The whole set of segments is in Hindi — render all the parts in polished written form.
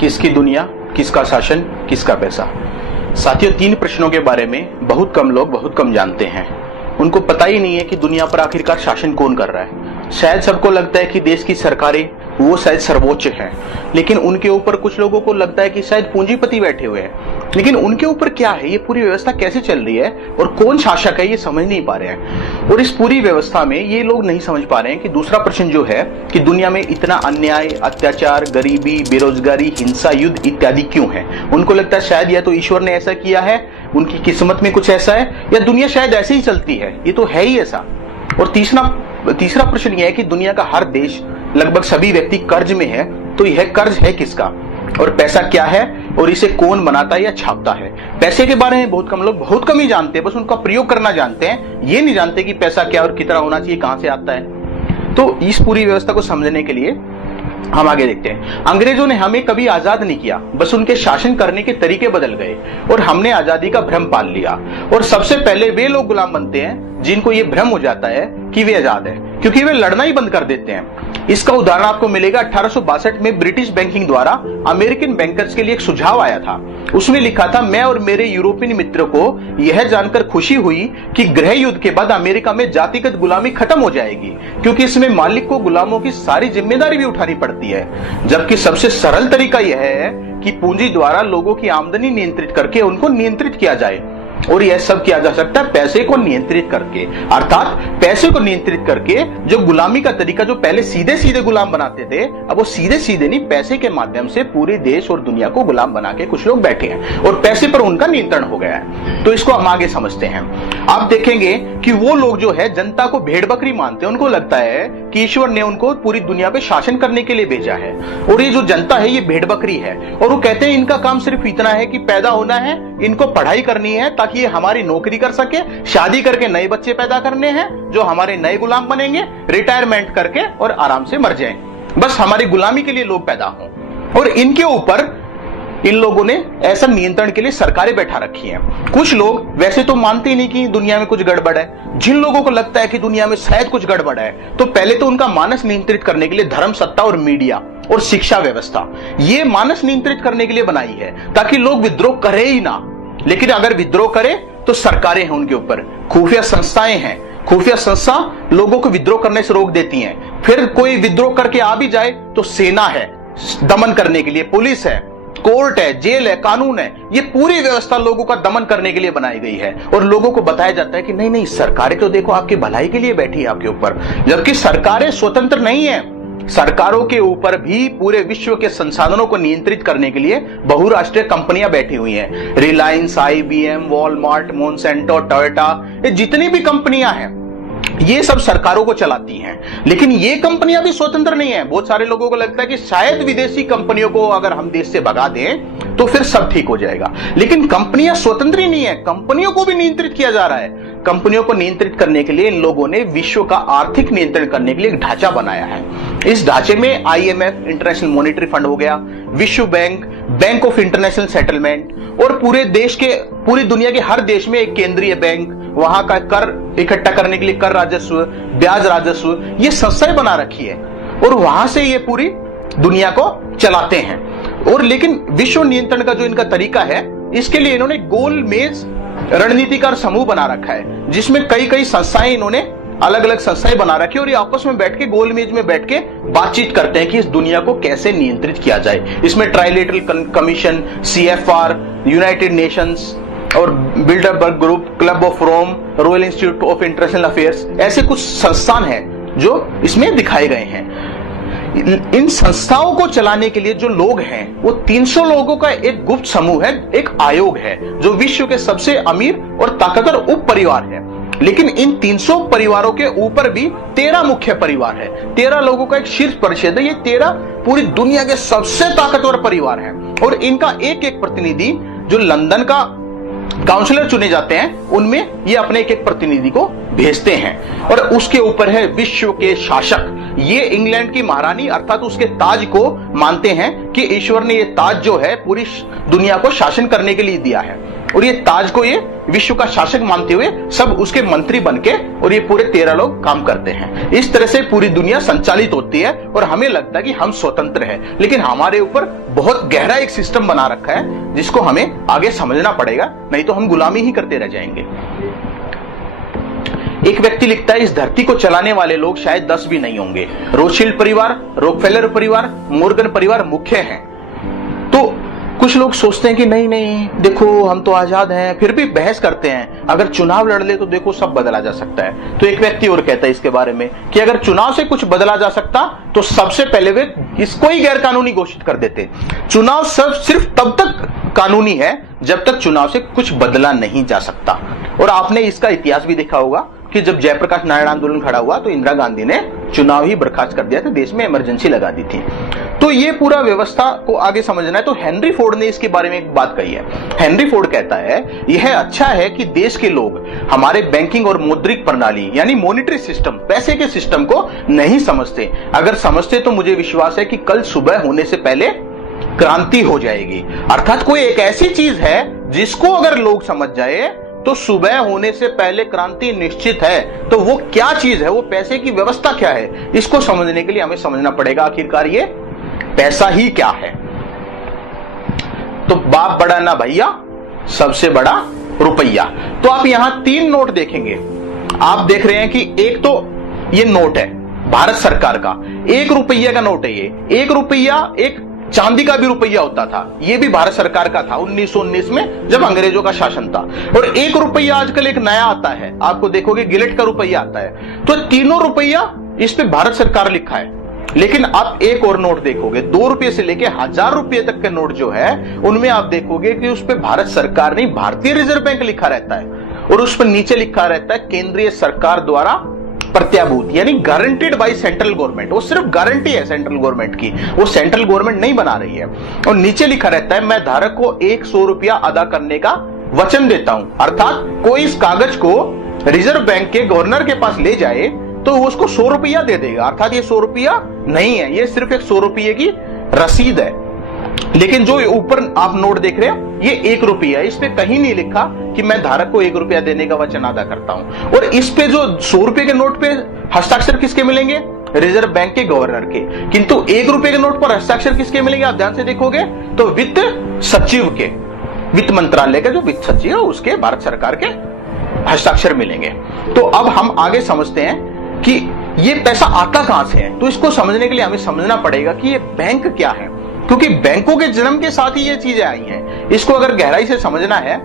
किसकी दुनिया, किसका शासन, किसका पैसा। साथियों, 3 प्रश्नों के बारे में बहुत कम लोग बहुत कम जानते हैं। उनको पता ही नहीं है कि दुनिया पर आखिरकार शासन कौन कर रहा है। शायद सबको लगता है कि देश की सरकारें वो शायद सर्वोच्च हैं, लेकिन उनके ऊपर कुछ लोगों को लगता है कि शायद पूंजीपति बैठे हुए हैं। लेकिन उनके ऊपर क्या है, ये पूरी व्यवस्था कैसे चल रही है और कौन शासक है, ये समझ नहीं पा रहे हैं। और इस पूरी व्यवस्था में ये लोग नहीं समझ पा रहे हैं कि दूसरा प्रश्न जो है कि दुनिया में इतना अन्याय, अत्याचार, गरीबी, बेरोजगारी, हिंसा, युद्ध इत्यादि क्यों है। उनको लगता है शायद या तो ईश्वर ने ऐसा किया है, उनकी किस्मत में कुछ ऐसा है, या दुनिया शायद ऐसे ही चलती है, ये तो है ही ऐसा। और तीसरा प्रश्न यह है कि दुनिया का हर देश, लगभग सभी व्यक्ति कर्ज में है, तो यह कर्ज है किसका, और पैसा क्या है और इसे कौन बनाता है या छापता है। पैसे के बारे में बहुत कम लोग बहुत कम ही जानते हैं, बस उनका प्रयोग करना जानते हैं, ये नहीं जानते कि पैसा क्या और कितना होना चाहिए, कहां से आता है। तो इस पूरी व्यवस्था को समझने के लिए हम आगे देखते हैं। अंग्रेजों ने हमें कभी आजाद नहीं किया, बस उनके शासन करने के तरीके बदल गए और हमने आजादी का भ्रम पाल लिया। और सबसे पहले वे लोग गुलाम बनते हैं जिनको ये भ्रम हो जाता है कि वे आजाद है, क्योंकि वे लड़ना ही बंद कर देते हैं। इसका उदाहरण आपको मिलेगा 1862 में ब्रिटिश बैंकिंग द्वारा अमेरिकन बैंकर्स के लिए एक सुझाव आया था। उसमें लिखा था, मैं और मेरे यूरोपियन मित्रों को यह जानकर खुशी हुई कि गृह युद्ध के बाद अमेरिका में जातिगत गुलामी खत्म हो जाएगी, क्योंकि इसमें मालिक को गुलामों की सारी जिम्मेदारी भी उठानी पड़ती है। जबकि सबसे सरल तरीका यह है कि पूंजी द्वारा लोगों की आमदनी नियंत्रित करके उनको नियंत्रित किया जाए। और यह सब किया जा सकता है पैसे को नियंत्रित करके, अर्थात पैसे को नियंत्रित करके। जो गुलामी का तरीका, जो पहले सीधे सीधे गुलाम बनाते थे, अब वो सीधे सीधे नहीं, पैसे के माध्यम से पूरे देश और दुनिया को गुलाम बना के कुछ लोग बैठे हैं और पैसे पर उनका नियंत्रण हो गया है। तो इसको हम आगे समझते हैं। आप देखेंगे कि वो लोग जो है जनता को भेड़ बकरी मानते हैं। उनको लगता है कि ईश्वर ने उनको पूरी दुनिया पे शासन करने के लिए भेजा है और ये जो जनता है ये भेड़ बकरी है। और वो कहते हैं इनका काम सिर्फ इतना है कि पैदा होना है, इनको पढ़ाई करनी है ताकि ये हमारी नौकरी कर सके, शादी करके नए बच्चे पैदा करने हैं जो हमारे नए गुलाम बनेंगे, रिटायरमेंट करके और आराम से मर जाएं। बस हमारी गुलामी के लिए लोग पैदा हों। और इनके ऊपर इन लोगों ने ऐसा नियंत्रण के लिए सरकारें बैठा रखी हैं। कुछ लोग वैसे तो मानते ही नहीं कि दुनिया में कुछ गड़बड़ है। जिन लोगों को लगता है कि दुनिया में शायद कुछ गड़बड़ है, तो पहले तो उनका मानस नियंत्रित करने के लिए धर्म, सत्ता और मीडिया और शिक्षा व्यवस्था, ये मानस नियंत्रित करने के लिए बनाई है ताकि लोग विद्रोह करे ही ना। लेकिन अगर विद्रोह करे तो सरकारें हैं उनके ऊपर, खुफिया संस्थाएं हैं। खुफिया संस्था लोगों को विद्रोह करने से रोक देती हैं। फिर कोई विद्रोह करके आ भी जाए तो सेना है दमन करने के लिए, पुलिस है, कोर्ट है, जेल है, कानून है। ये पूरी व्यवस्था लोगों का दमन करने के लिए बनाई गई है। और लोगों को बताया जाता है कि नहीं नहीं, सरकारें तो देखो आपकी भलाई के लिए बैठी है आपके ऊपर, जबकि सरकारें स्वतंत्र नहीं है। सरकारों के ऊपर भी पूरे विश्व के संसाधनों को नियंत्रित करने के लिए बहुराष्ट्रीय कंपनियां बैठी हुई हैं। Reliance, IBM, Walmart, Monsanto, Toyota, ये जितनी भी कंपनियां हैं ये सब सरकारों को चलाती हैं। लेकिन ये कंपनियां भी स्वतंत्र नहीं है। बहुत सारे लोगों को लगता है कि शायद विदेशी कंपनियों को अगर हम देश से भगा दें तो फिर सब ठीक हो जाएगा। लेकिन कंपनियां स्वतंत्र ही नहीं है, कंपनियों को भी नियंत्रित किया जा रहा है। कंपनियों को नियंत्रित करने के लिए इन लोगों ने विश्व का आर्थिक नियंत्रण करने के लिए एक ढांचा बनाया है। इस ढांचे में IMF, इंटरनेशनल मॉनेटरी फंड हो गया, विश्व bank, bank of international settlement, और पूरी दुनिया के हर देश में एक केंद्रीय बैंक, वहां का कर इकट्ठा करने के लिए कर राजस्व, ब्याज राजस्व, ये संस्थाएं बना रखी है और वहां से ये पूरी दुनिया को चलाते हैं। और लेकिन विश्व नियंत्रण का जो इनका तरीका है, इसके लिए इन्होंने गोलमेज रणनीतिकार समूह बना रखा है, जिसमें कई कई संस्थाएं, इन्होंने अलग अलग संस्थाएं बना रखी है और ये आपस में बैठ के गोलमेज में बैठ के बातचीत करते हैं कि इस दुनिया को कैसे नियंत्रित किया जाए। इसमें Trilateral Commission, CFR, United Nations और Bilderberg Group, Club of Rome, Royal Institute of International Affairs, ऐसे कुछ संस्थान हैं जो इसमें दिखाए गए हैं। इन संस्थाओं को चलाने के लिए जो लोग हैं वो 300 लोगों का एक गुप्त समूह है, एक आयोग है जो विश्व के सबसे अमीर और ताकतवर उप परिवार है। लेकिन इन 300 परिवारों के ऊपर भी 13 मुख्य परिवार है, 13 लोगों का एक शीर्ष परिषद है। ये 13 पूरी दुनिया के सबसे ताकतवर परिवार हैं और इनका एक एक प्रतिनिधि जो लंदन का काउंसलर चुने जाते हैं, उनमें ये अपने एक एक प्रतिनिधि को भेजते हैं। और उसके ऊपर है विश्व के शासक। ये इंग्लैंड की महारानी अर्थात उसके ताज को मानते हैं कि ईश्वर ने ये ताज जो है पूरी दुनिया को शासन करने के लिए दिया है और ये ताज को ये विश्व का शासक मानते हुए सब उसके मंत्री बनके और ये पूरे 13 लोग काम करते हैं। इस तरह से पूरी दुनिया संचालित होती है और हमें लगता है कि हम स्वतंत्र हैं, लेकिन हमारे ऊपर बहुत गहरा एक सिस्टम बना रखा है जिसको हमें आगे समझना पड़ेगा, नहीं तो हम गुलामी ही करते रह जाएंगे। एक व्यक्ति लिखता है, इस धरती को चलाने वाले लोग शायद 10 भी नहीं होंगे। रोथशिल्ड परिवार, रॉकफेलर परिवार, मॉर्गन परिवार मुख्य हैं। तो कुछ लोग सोचते हैं कि नहीं नहीं देखो हम तो आजाद हैं, फिर भी बहस करते हैं, अगर चुनाव लड़ ले तो देखो सब बदला जा सकता है। तो एक व्यक्ति और कहता है इसके बारे में कि अगर चुनाव से कुछ बदला जा सकता तो सबसे पहले वे इसको ही गैर कानूनी घोषित कर देते। चुनाव सिर्फ तब तक कानूनी है जब तक चुनाव से कुछ बदला नहीं जा सकता। और आपने इसका इतिहास भी देखा होगा कि जब जयप्रकाश नारायण आंदोलन खड़ा हुआ तो इंदिरा गांधी ने चुनाव ही बर्खास्त कर दिया था, देश में इमरजेंसी लगा दी थी। तो ये पूरा व्यवस्था को आगे समझना है। तो हेनरी फोर्ड ने इसके बारे में एक बात कही है। हेनरी फोर्ड कहता है यह अच्छा है कि देश के लोग हमारे बैंकिंग और मौद्रिक प्रणाली यानी मॉनिटरी सिस्टम, पैसे के सिस्टम को नहीं समझते। अगर समझते तो मुझे विश्वास है कि कल सुबह होने से पहले क्रांति हो जाएगी। अर्थात कोई एक ऐसी चीज है जिसको अगर लोग समझ जाए तो सुबह होने से पहले क्रांति निश्चित है। तो वो क्या चीज है, वो पैसे की व्यवस्था क्या है, इसको समझने के लिए हमें समझना पड़ेगा आखिरकार ये पैसा ही क्या है। तो बाप बड़ा ना भैया, सबसे बड़ा रुपया। तो आप यहां 3 नोट देखेंगे। आप देख रहे हैं कि एक तो ये नोट है भारत सरकार का, 1 रुपया का नोट है ये। 1 रुपया एक चांदी का भी रुपया होता था, ये भी भारत सरकार का था 1919 में जब अंग्रेजों का शासन था। और 1 रुपया आजकल एक नया आता है, आपको देखोगे गिलेट का रुपया आता है। तो तीनों रुपया इस पे भारत सरकार लिखा है। लेकिन आप एक और नोट देखोगे, 2 रुपये से लेके 1000 रुपये तक के नोट जो है उनमें आप देखोगे कि उस पे भारत सरकार नहीं भारतीय रिजर्व बैंक लिखा रहता है। और उस पर नीचे लिखा रहता है केंद्रीय सरकार द्वारा प्रत्याभूत यानी गारंटीड बाय सेंट्रल गवर्नमेंट। वो सिर्फ गारंटी है सेंट्रल गवर्नमेंट की, वो सेंट्रल गवर्नमेंट नहीं बना रही है। और नीचे लिखा रहता है मैं धारक को 100 रुपया अदा करने का वचन देता हूं। अर्थात कोई इस कागज को रिजर्व बैंक के गवर्नर के पास ले जाए तो वो उसको 100 रुपया दे देगा। अर्थात ये 100 रुपया नहीं है, ये सिर्फ एक 100 रुपये की रसीद है। लेकिन जो ऊपर आप नोट देख रहे हैं ये 1 रुपया है, इस पे कहीं नहीं लिखा कि मैं धारक को 1 रुपया देने का वचन अदा करता हूं। और इस पे जो 100 रुपये के नोट पे हस्ताक्षर किसके मिलेंगे, रिजर्व बैंक के गवर्नर के। किंतु 1 रुपये के नोट पर हस्ताक्षर किसके मिलेंगे, आप ध्यान से देखोगे तो वित्त सचिव के, वित्त मंत्रालय के जो वित्त सचिव है उसके, भारत सरकार के हस्ताक्षर मिलेंगे। तो अब हम आगे समझते हैं कि ये पैसा आता कहां से है। तो इसको समझने के लिए हमें समझना पड़ेगा कि ये बैंक क्या है, क्योंकि बैंकों के जन्म के साथ ही ये चीजें आई हैं। इसको अगर गहराई से समझना है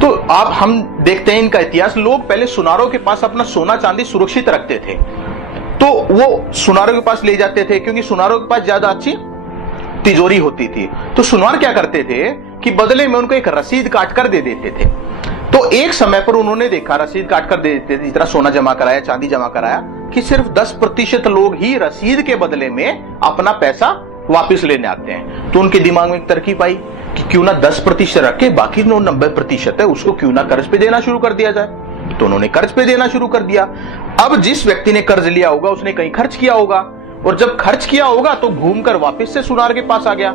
तो आप हम देखते हैं इनका इतिहास। लोग पहले सुनारों के पास अपना सोना चांदी सुरक्षित रखते थे, तो वो सुनारों के पास ले जाते थे क्योंकि सुनारों के पास ज्यादा अच्छी तिजोरी होती थी। तो सुनार क्या करते थे कि बदले में उनको एक रसीद काट कर दे देते थे। तो एक समय पर उन्होंने देखा रसीद काट कर दे देते थे, जितना सोना जमा कराया चांदी जमा कराया, कि सिर्फ 10% लोग ही रसीद के बदले में अपना पैसा वापस लेने आते हैं। तो उनके दिमाग में एक तरकीब आई कि क्यों ना 10% रखे, बाकी 90% है उसको क्यों ना कर्ज पे देना शुरू कर दिया जाए। तो उन्होंने कर्ज पे देना शुरू कर दिया। अब जिस व्यक्ति ने कर्ज लिया होगा उसने कहीं खर्च किया होगा, और जब खर्च किया होगा तो घूमकर वापस से सुनार के पास आ गया।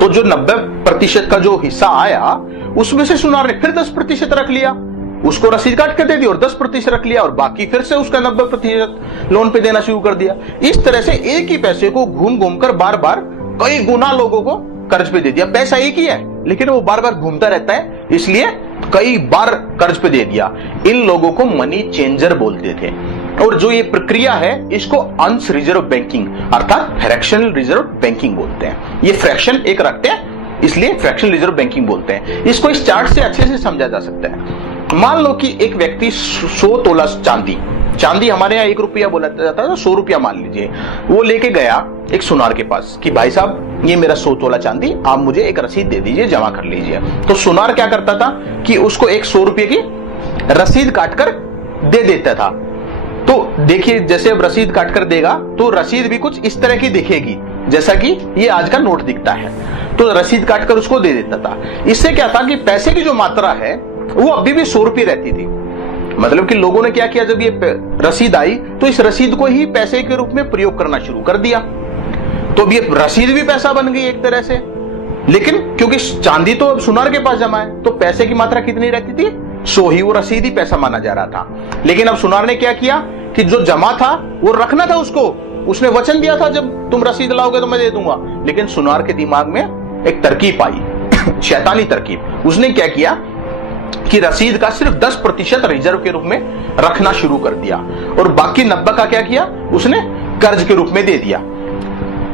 तो जो 90% का जो हिस्सा आया उसमें से सुनार ने फिर 10% रख लिया, उसको रसीद काट कर दे दी और 10% रख लिया, और बाकी फिर से उसका 90% लोन पे देना शुरू कर दिया। इस तरह से एक ही पैसे को घूम घूम कर बार बार कई गुना लोगों को कर्ज पे दे दिया। पैसा एक ही है लेकिन वो बार बार घूमता रहता है, इसलिए कई बार कर्ज पे दे दिया। इन लोगों को मनी चेंजर बोलते थे। और जो ये प्रक्रिया है इसको अंश रिजर्व बैंकिंग अर्थात फ्रैक्शनल रिजर्व बैंकिंग बोलते हैं। ये फ्रैक्शन एक रखते हैं इसलिए फ्रैक्शनल रिजर्व बैंकिंग बोलते हैं। इसको इस चार्ट से अच्छे से समझा जा सकता है। मान लो कि एक व्यक्ति 100 तोला चांदी हमारे यहाँ 1 रुपया बोला जाता है, 100 रुपया मान लीजिए, वो लेके गया एक सुनार के पास कि भाई साहब ये मेरा 100 तोला चांदी, आप मुझे एक रसीद दे दीजिए, जमा कर लीजिए। तो सुनार क्या करता था कि उसको एक 100 रुपये की रसीद काटकर दे देता था। तो देखिए जैसे अब रसीद काटकर देगा तो रसीद भी कुछ इस तरह की दिखेगी जैसा कि ये आज का नोट दिखता है। तो रसीद काटकर उसको दे देता था। इससे क्या था कि पैसे की जो मात्रा है वो अभी भी 100 रुपये रहती थी। मतलब कि लोगों ने क्या किया, जब ये रसीद आई तो इस रसीद को ही पैसे के रूप में प्रयोग करना शुरू कर दिया। तो अब ये रसीद भी पैसा बन गई एक तरह से। लेकिन क्योंकि चांदी तो अब सुनार के पास जमा है, तो पैसे की मात्रा कितनी रहती थी? 100 ही, वो रसीद ही पैसा माना जा रहा था। लेकिन अब सुनार ने क्या किया कि जो जमा था वो रखना था उसको, उसने वचन दिया था जब तुम रसीद लाओगे तो मैं दे दूंगा। लेकिन सुनार के दिमाग में एक तरकीब आई, शैतानी तरकीब। उसने क्या किया कि रसीद का सिर्फ 10% रिजर्व के रूप में रखना शुरू कर दिया और बाकी 90 का क्या किया, उसने कर्ज के रूप में दे दिया।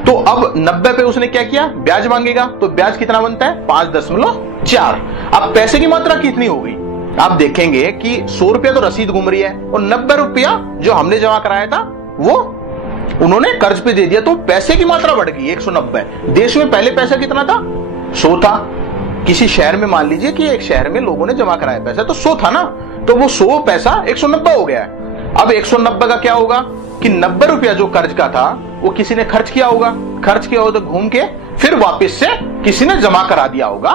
तो अब 90 पे उसने क्या किया, ब्याज मांगेगा, तो ब्याज कितना बनता है? 5.4। अब पैसे की मात्रा कितनी होगी? आप देखेंगे कि 100 रुपया तो रसीद घूम रही है और 90 रुपया जो हमने जमा कराया था वो उन्होंने कर्ज पे दे दिया, तो पैसे की मात्रा बढ़ गई 190। देश में पहले पैसा कितना था? 100 था। किसी शहर में मान लीजिए कि एक शहर में लोगों ने जमा कराया पैसा, तो 100 था ना, तो वो 100 पैसा 190 हो गया है। अब 190 का क्या होगा कि 90 रुपया जो कर्ज का था वो किसी ने खर्च किया होगा, खर्च किया होगा तो घूम के फिर वापस से किसी ने जमा करा दिया होगा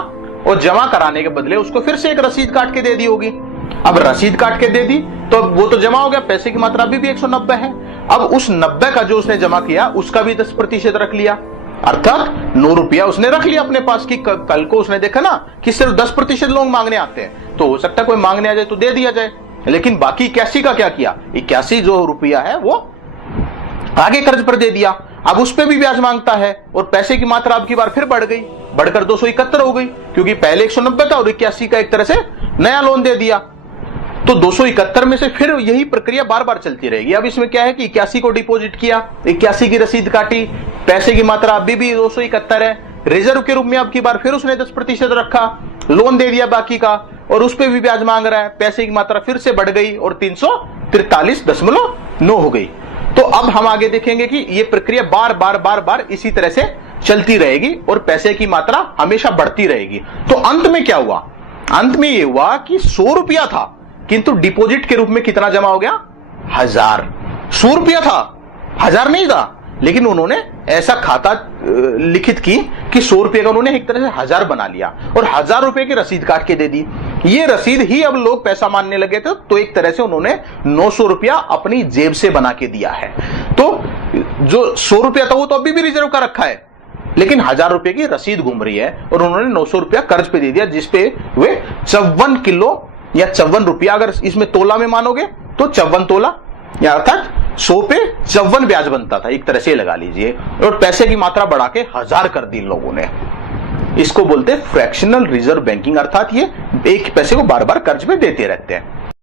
और जमा कराने के बदले उसको फिर से एक रसीद काट के दे दी होगी। अब रसीद काट के दे दी तो वो तो जमा हो गया, पैसे की मात्रा अभी भी 190 है। अब उस 90 का जो उसने जमा किया उसका भी 10% रख लिया, अर्थात 9 रुपया उसने रख लिया अपने पास कि कल को उसने देखा ना कि सिर्फ 10% लोग मांगने आते हैं, तो हो सकता है कोई मांगने आ जाए तो दे दिया जाए। लेकिन बाकी 81 का क्या किया, 81 जो रुपया है वो आगे कर्ज पर दे दिया। अब उस पे भी ब्याज मांगता है और पैसे की मात्रा अब की बार फिर बढ़ गई, बढ़कर 271 हो गई, क्योंकि पहले 190 था और 81 का एक तरह से नया लोन दे दिया। तो 271 में से फिर यही प्रक्रिया बार बार चलती रहेगी। अब इसमें क्या है कि 81 को डिपॉजिट किया, 81 की रसीद काटी, पैसे की मात्रा अभी भी 271 है, रिजर्व के रूप में अब की बार फिर उसने 10% रखा, लोन दे दिया बाकी का और उस पर भी ब्याज मांग रहा है, पैसे की मात्रा फिर से बढ़ गई और 343.9 हो गई। तो अब हम आगे देखेंगे कि ये प्रक्रिया बार बार इसी तरह से चलती रहेगी और पैसे की मात्रा हमेशा बढ़ती रहेगी। तो अंत में क्या हुआ, अंत में ये हुआ कि 100 रुपया था किंतु डिपॉजिट के रूप में कितना जमा हो गया, 1000। 100 रुपया था, 1000 नहीं था, लेकिन उन्होंने ऐसा खाता लिखित की कि 100 रुपये का उन्होंने एक तरह से 1000 बना लिया और 1000 रुपए की रसीद काट के दे दी। ये रसीद ही अब लोग पैसा मानने लगे थे, तो एक तरह से उन्होंने 900 रुपया अपनी जेब से बना के दिया है। तो जो 100 रुपया था वो तो अभी भी रिजर्व का रखा है, लेकिन 1000 रुपए की रसीद घूम रही है और उन्होंने 900 रुपया कर्ज पे दे दिया, जिसपे वे 54 किलो या 54 रुपया, अगर इसमें तोला में मानोगे तो 54 तोला, या अर्थात 100 पे 54 ब्याज बनता था, एक तरह से लगा लीजिए, और पैसे की मात्रा बढ़ा के 1000 कर दी लोगों ने। इसको बोलते हैं फ्रैक्शनल रिजर्व बैंकिंग, अर्थात ये एक पैसे को बार बार कर्ज में देते रहते हैं।